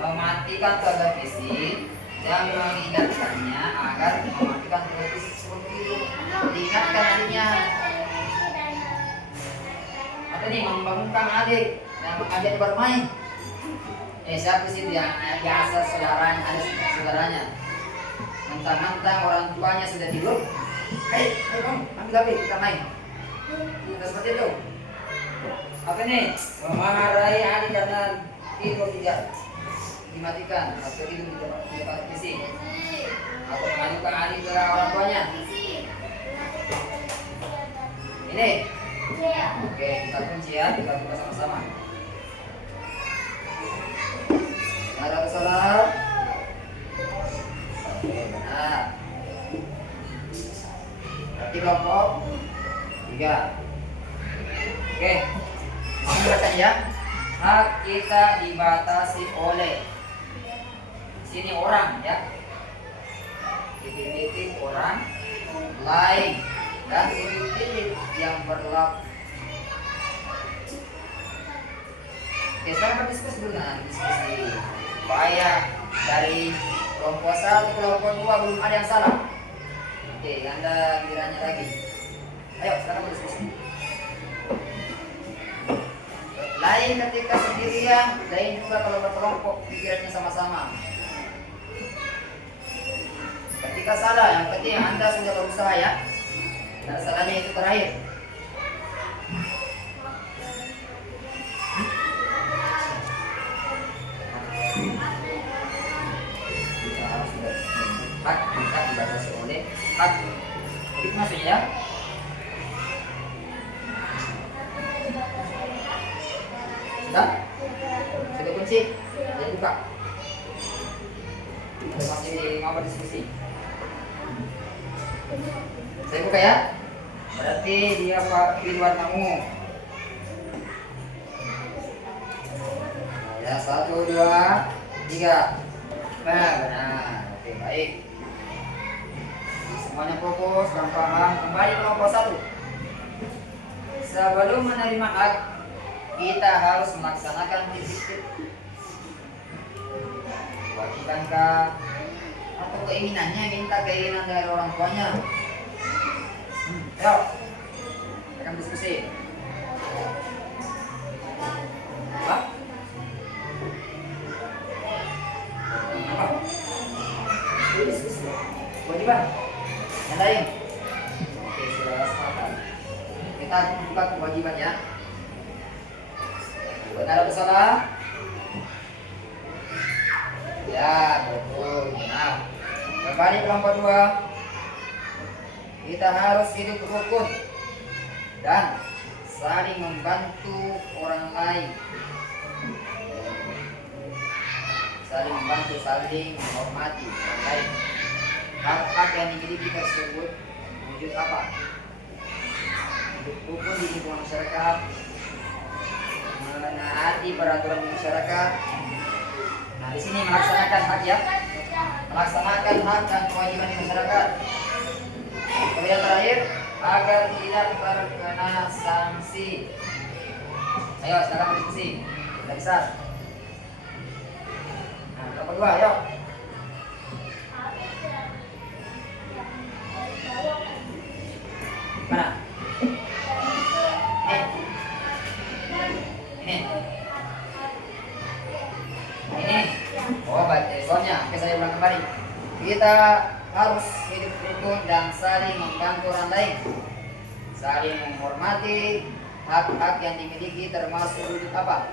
mematikan televisi dan mengingatkannya agar mematikan televisi sebelum tidur. Diingatkan adiknya. nih membangunkan adik dan mengajak bermain. Siapa sih yang biasa saudaranya, ada saudaranya. Mentang-mentang orang tuanya sudah tidur. Ayo kamu ambil HP kita main. Kita seperti itu. Apa nih? Memarahi adik karena tidur tidak dimatikan atau tidur di tempat PC. Atau mengajukan adik ke orang tuanya. Ini. Oke, kita kunci ya, kita buka sama-sama. Ada salah. Oke, benar. Berarti kelompok 3. Oke, silakan ya. Hak kita dibatasi oleh sini orang ya. Titik-titik orang lain dan titik-titik yang berlaku. Oke, sekarang berdiskusi dulu nah, diskusi supaya dari kelompok 1 ke kelompok 2 belum ada yang salah. Oke, Anda kiranya lagi. Ayo, sekarang berdiskusi. Lain ketika sendirian, lain juga kalau berkelompok pikirannya sama-sama. Ketika salah, yang penting Anda sudah berusaha ya. Dan salahnya itu terakhir. Hak kita dibatasi oleh hak. Itu maksudnya ya. Sudah? Sudah kunci? Jangan buka. Ada masih mau berdiskusi. Saya buka ya. Berarti dia pilih warnamu. Ya, 1, 2, 3. Nah, benar. Oke, baik. Semuanya fokus dan paham. Kembali ke kelompok 1. Sebelum menerima hak, kita harus melaksanakan titik-titik. Kewajibankah atau keinginannya minta keinginan dari orang tuanya? Ayo, akan diskusi. Apa? Diskusi. Kewajiban. Yang lain. Oke, sudah sepakat. Kita buka kewajiban ya. Benar atau salah? Ya, betul. Nah, kembali kelompok 2. Kita harus hidup rukun dan saling membantu orang lain. Saling membantu, saling menghormati orang lain. Hak-hak yang dimiliki tersebut wujud apa? Hidup rukun di lingkungan masyarakat, menaati peraturan masyarakat. Nah, di sini melaksanakan hak ya, melaksanakan hak dan kewajiban di masyarakat. Kemudian terakhir, agar tidak terkena sanksi. Ayo, sekarang berdiskusi. Sudah bisa. Nah, kelompok 2, ayo. Mana? Ini. Oh, baik. Soalnya, oke, saya ulang kembali. Kita harus hidup rukun dan saling membantu orang lain, saling menghormati hak-hak yang dimiliki termasuk wujud apa?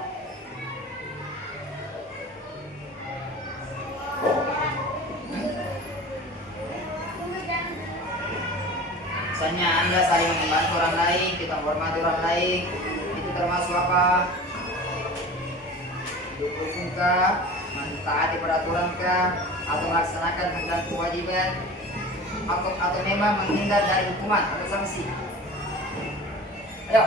Misalnya Anda saling membantu orang lain, kita menghormati orang lain, itu termasuk apa? Hidup rukunkah? Mentaati peraturan-kah? Atau melaksanakan hak dan kewajiban? Atau memang menghindar dari hukuman atau sanksi? Ayo.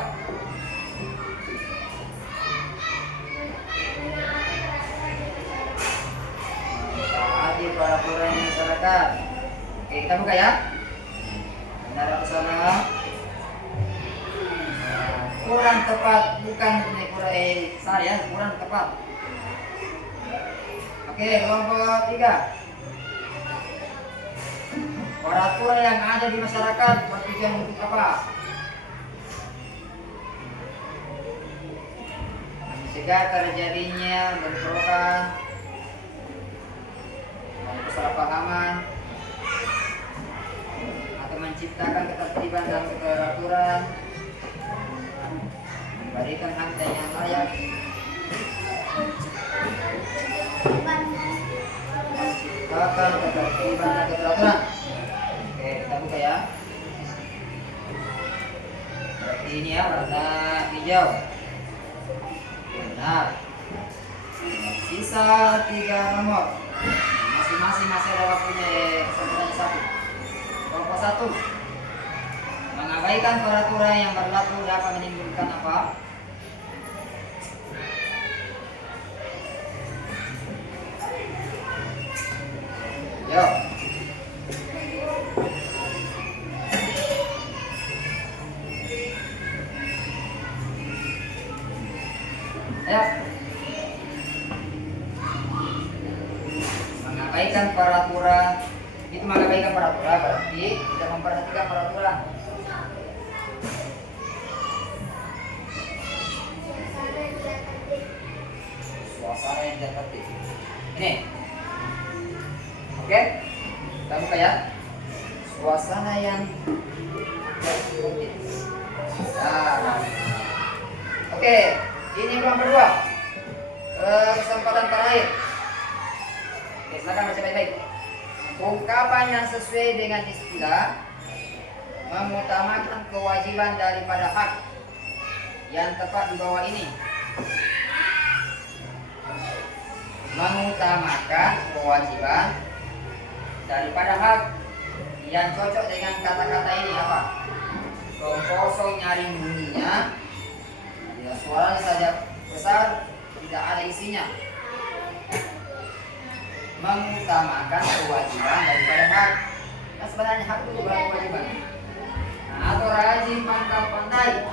Taati peraturan masyarakat. Oke, kita buka ya. Benar atau salah? Kurang tepat, bukan salah ya, kurang tepat. Oke, kelompok 3. Peraturan yang ada di masyarakat bertujuan untuk apa? mencegah terjadinya bentrokan dan kesalahpahaman atau menciptakan ketertiban dan keteraturan, memberikan hak yang layak, menciptakan ketertiban dan keteraturan. Oke, kita buka ya. Berarti ini ya warna hijau. Benar. Sisa 3 nomor. Masing-masing masih ada waktunya sampai satu. Kelompok 1. Mengabaikan peraturan yang berlaku dapat menimbulkan apa? Yo. Ayo. Mengabaikan peraturan. Itu mengabaikan peraturan berarti tidak memperhatikan peraturan. Suasana yang tidak tertib. Ini. Oke. Kita buka ya. Suasana yang tidak tertib. Nah. Oke. Ini kelompok 2. Kesempatan terakhir. Oke, silakan baca baik-baik. Ungkapan yang sesuai dengan istilah mengutamakan kewajiban daripada hak yang tepat di bawah ini. Mengutamakan kewajiban daripada hak yang cocok dengan kata-kata ini apa? Kosong nyaring bunyinya. Ya, suaranya saja besar, tidak ada isinya. Mengutamakan kewajiban daripada hak. Nah, sebenarnya hak itu bukan kewajiban. Nah, atau rajin pangkal pandai,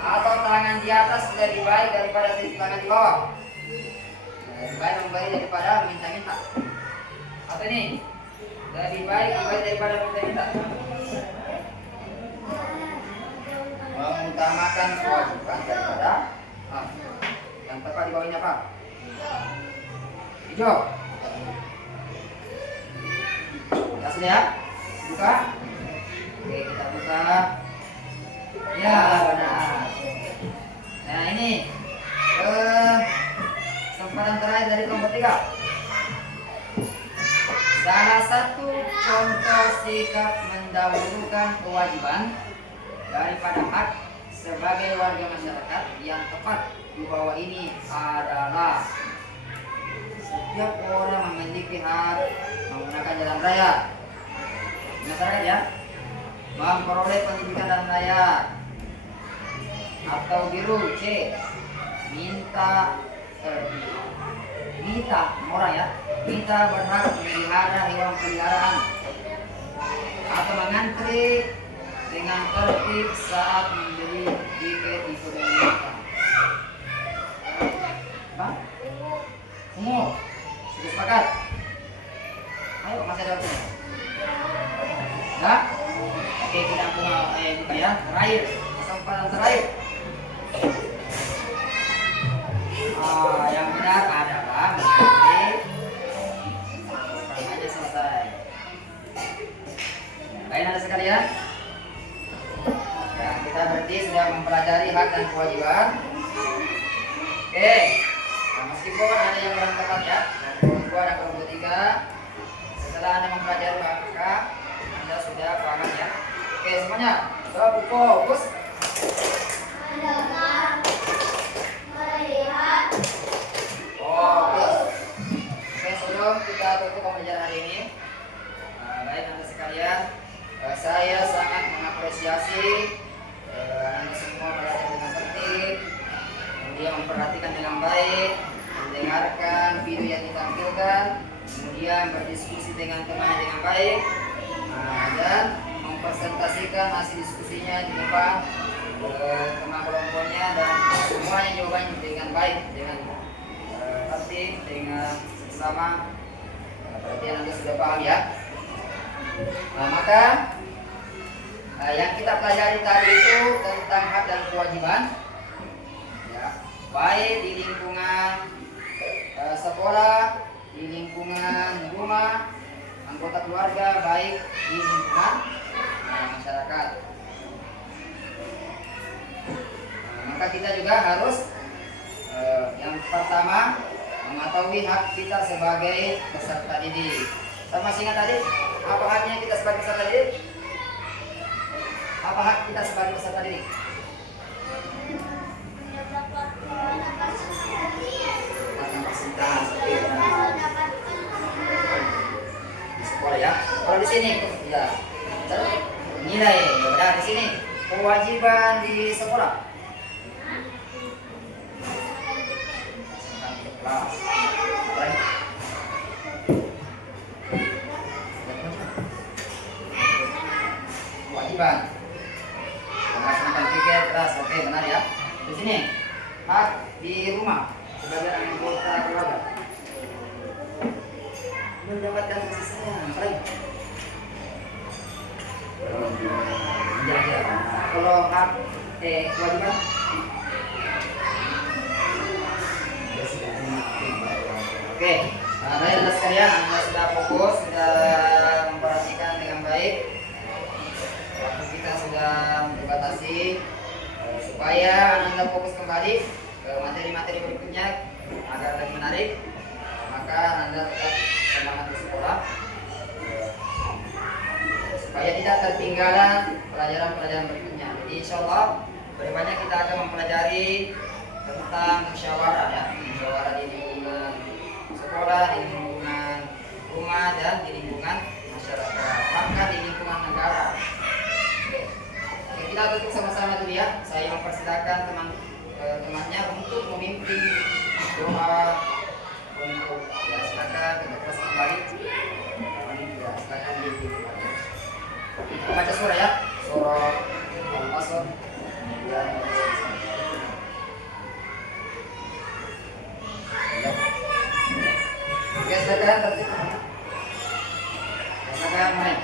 atau tangan di atas lebih baik daripada tangan di bawah. Nah, lebih baik memberi daripada minta-minta. Atau ini lebih baik memberi daripada minta-minta. Mengutamakan kewajiban daripada yang tepat di bawahnya apa? Hijau. Kita sudah ya? Buka. Oke, kita buka. Ya, benar. Nah, ini kesempatan terakhir dari kelompok 3. Salah satu contoh sikap mendahulukan kewajiban daripada hak sebagai warga masyarakat yang tepat di bawah ini adalah setiap orang memiliki hak menggunakan jalan raya masyarakat ya, memperoleh pendidikan dan layak, atau biru C minta orang ya, minta berhak memelihara hewan peliharaan atau mengantri dengan tertib saat membeli tiket di pemerintah. Apa? Umur. Sudah sepakat? Ayo, masih ada waktunya. Enggak? Oke, kita buka ya. Terakhir, kesempatan terakhir. Yang benar adalah pertanyaannya selesai. Baik, ada sekalian. Ya, kita berarti sudah mempelajari hak dan kewajiban. Oke, nah, meskipun ada yang kurang tepat ya, kelompok 2 dan kelompok 3, setelah Anda mempelajari hak, Anda sudah paham ya. Oke, semuanya, fokus. Mendengar, melihat. Fokus. Oke, sebelum kita tutup pembelajaran hari ini, baik Anda sekalian, saya sangat mengapresiasi Anda semua belajar dengan tertib, kemudian memperhatikan dengan baik, mendengarkan video yang ditampilkan, kemudian berdiskusi dengan teman dengan baik, dan mempresentasikan hasil diskusinya di depan teman kelompoknya, dan semuanya jawabannya dengan baik, dengan tertib, dengan seksama. Berarti Anda sudah paham ya. Nah, maka yang kita pelajari tadi itu tentang hak dan kewajiban ya. baik di lingkungan sekolah, di lingkungan rumah, anggota keluarga, baik di lingkungan masyarakat. Maka kita juga harus yang pertama mengetahui hak kita sebagai peserta didik. Sama masih ingat tadi apa haknya kita sebagai peserta didik? Apa hak kita sebagai peserta didik? Di sekolah ya. Kalau di sini ya nilai ya di sini kewajiban di sekolah. Kelas. Kewajiban melaksanakan piket keras, oke benar ya. Di sini hak di rumah sebagai anggota keluarga mendapatkan kasih sayang. Kalau hak kewajiban oke, anda sekalian, anda sudah fokus, sudah memperhatikan dengan baik. Waktu kita sudah dibatasi, supaya anda fokus kembali ke materi-materi berikutnya agar lebih menarik. Maka anda tetap semangat di sekolah, supaya tidak tertinggalan pelajaran-pelajaran berikutnya. Jadi insya Allah berikutnya kita akan mempelajari tentang musyawarah ya, musyawarah di lingkungan sekolah, di lingkungan rumah, dan di lingkungan masyarakat, bahkan di lingkungan negara. Oke, kita tutup sama-sama dulu ya. Saya mempersilakan teman-temannya untuk memimpin doa untuk ya, silakan kita kelas kembali. Ya, silakan kita baca surah ya, surah Al-Asr. Oke, silakan tertib. Silakan mulai.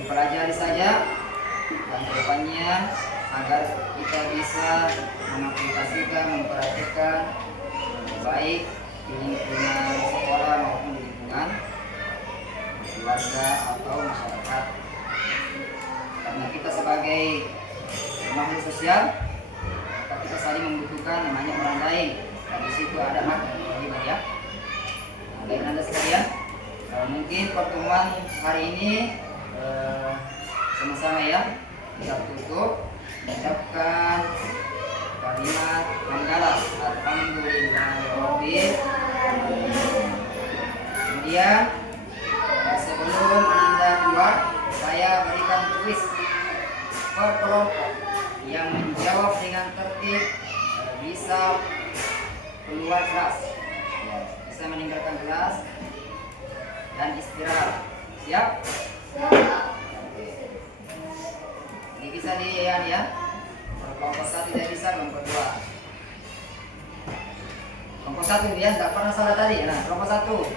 Dipelajari saja dan kedepannya agar kita bisa mengaplikasikan, memperhatikan baik di lingkungan sekolah maupun di lingkungan keluarga atau masyarakat. Karena kita sebagai makhluk sosial, maka kita saling membutuhkan namanya orang lain. Dan di situ ada hak dan kewajiban ya. Nah, baik Anda sekalian, mungkin pertemuan hari ini sama-sama ya kita tutup mengucapkan kalimat hamdalah alhamdulillahirabbil alamin. Kemudian sebelum Anda keluar, saya berikan kuis per kelompok yang menjawab dengan tertib bisa keluar kelas, ya, bisa meninggalkan kelas dan istirahat. Siap? Ini bisa dilihat ya. Kalau kelompok 1 tidak bisa, kelompok 2. Kelompok 1 dia tidak pernah salah tadi. Nah, kelompok 1.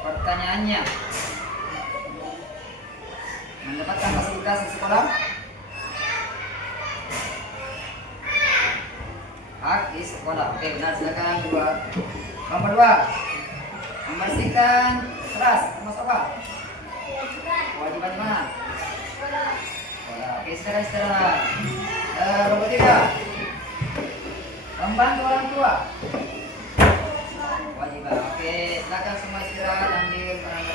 Pertanyaannya, mendapatkan fasilitas di sekolah? Hak di sekolah. Oke, benar, silakan. 2. Nomor 2. Membersihkan kelas termasuk apa? Kewajiban mana? Sekolah. Oke, sekarang istirahat. Nomor 3. Membantu orang tua. Kewajiban. Oke, silakan semua istirahat, ambil barang